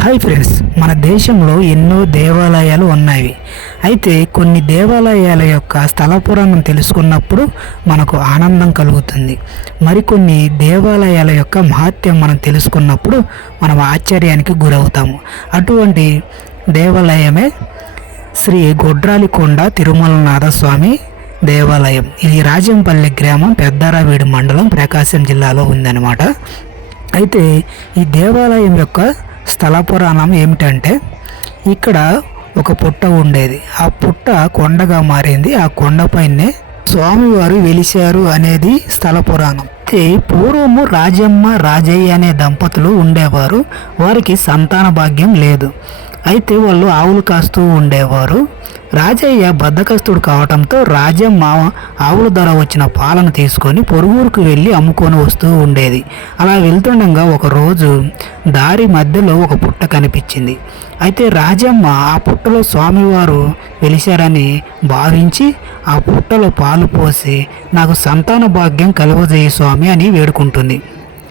Hi friends మన దేశంలో ఎన్నో దేవాలయాలు ఉన్నాయి. అయితే కొన్ని దేవాలయాల యొక్క స్థల పురాణం తెలుసుకున్నప్పుడు మనకు ఆనందం కలుగుతుంది. మరికొన్ని దేవాలయాల యొక్క మహత్యం మనం తెలుసుకున్నప్పుడు మనం ఆశ్చర్యానికి గురవుతాము. అటువంటి దేవాలయమే శ్రీ గొడ్రాలికొండ తిరుమలనాథ స్వామి దేవాలయం. ఇది రాజంపల్లి గ్రామం పెద్దారావీడు మండలం ప్రకాశం జిల్లాలో ఉందన్నమాట. అయితే ఈ దేవాలయం యొక్క స్థల పురాణం ఏమిటంటే ఇక్కడ ఒక పుట్ట ఉండేది. ఆ పుట్ట కొండగా మారింది. ఆ కొండపైనే స్వామివారు వెలిశారు అనేది స్థల పురాణం. అయితే పూర్వము రాజమ్మ రాజయ్య అనే దంపతులు ఉండేవారు. వారికి సంతాన భాగ్యం లేదు. అయితే వాళ్ళు ఆవులు కాస్తూ ఉండేవారు. రాజయ్య బద్దకస్తుడు కావటంతో రాజమ్మ ఆవుల ధర వచ్చిన పాలను తీసుకొని పొరుగురుకు వెళ్ళి అమ్ముకొని వస్తూ ఉండేది. అలా వెళ్తుండగా ఒకరోజు దారి మధ్యలో ఒక పుట్ట కనిపించింది. అయితే రాజమ్మ ఆ పుట్టలో స్వామివారు వెలిశారని భావించి ఆ పుట్టలో పాలు పోసి నాకు సంతాన భాగ్యం కలువజేయ స్వామి అని వేడుకుంటుంది.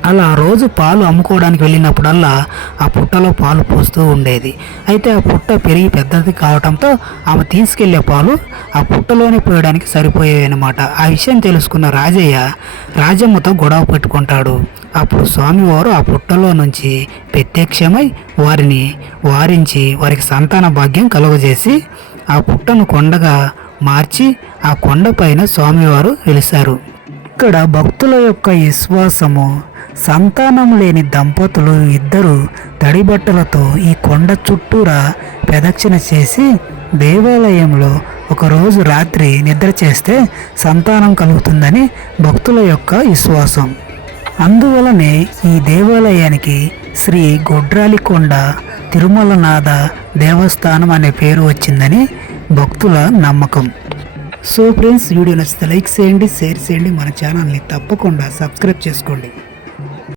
అలా రోజు పాలు అమ్ముకోవడానికి వెళ్ళినప్పుడల్లా ఆ పుట్టలో పాలు పోస్తూ ఉండేది. అయితే ఆ పుట్ట పెరిగి పెద్దది కావడంతో ఆమె తీసుకెళ్ళే పాలు ఆ పుట్టలోనే పోయడానికి సరిపోయేవి అనమాట ఆ విషయం తెలుసుకున్న రాజయ్య రాజమ్మతో గొడవ పెట్టుకుంటాడు. అప్పుడు స్వామివారు ఆ పుట్టలో నుంచి ప్రత్యక్షమై వారిని వారించి వారికి సంతాన భాగ్యం కలుగజేసి ఆ పుట్టను కొండగా మార్చి ఆ కొండపైన స్వామివారు వెలిశారు. ఇక్కడ భక్తుల యొక్క విశ్వాసము సంతానం లేని దంపతులు ఇద్దరు తడిబట్టలతో ఈ కొండ చుట్టూరా ప్రదక్షిణ చేసి దేవాలయంలో ఒకరోజు రాత్రి నిద్ర చేస్తే సంతానం కలుగుతుందని భక్తుల యొక్క విశ్వాసం. అందువలనే ఈ దేవాలయానికి శ్రీ గొడ్రాలికొండ తిరుమలనాథ దేవస్థానం అనే పేరు వచ్చిందని భక్తుల నమ్మకం. సో ఫ్రెండ్స్ వీడియో నచ్చితే లైక్ చేయండి షేర్ చేయండి మన ఛానల్ని తప్పకుండా సబ్స్క్రైబ్ చేసుకోండి.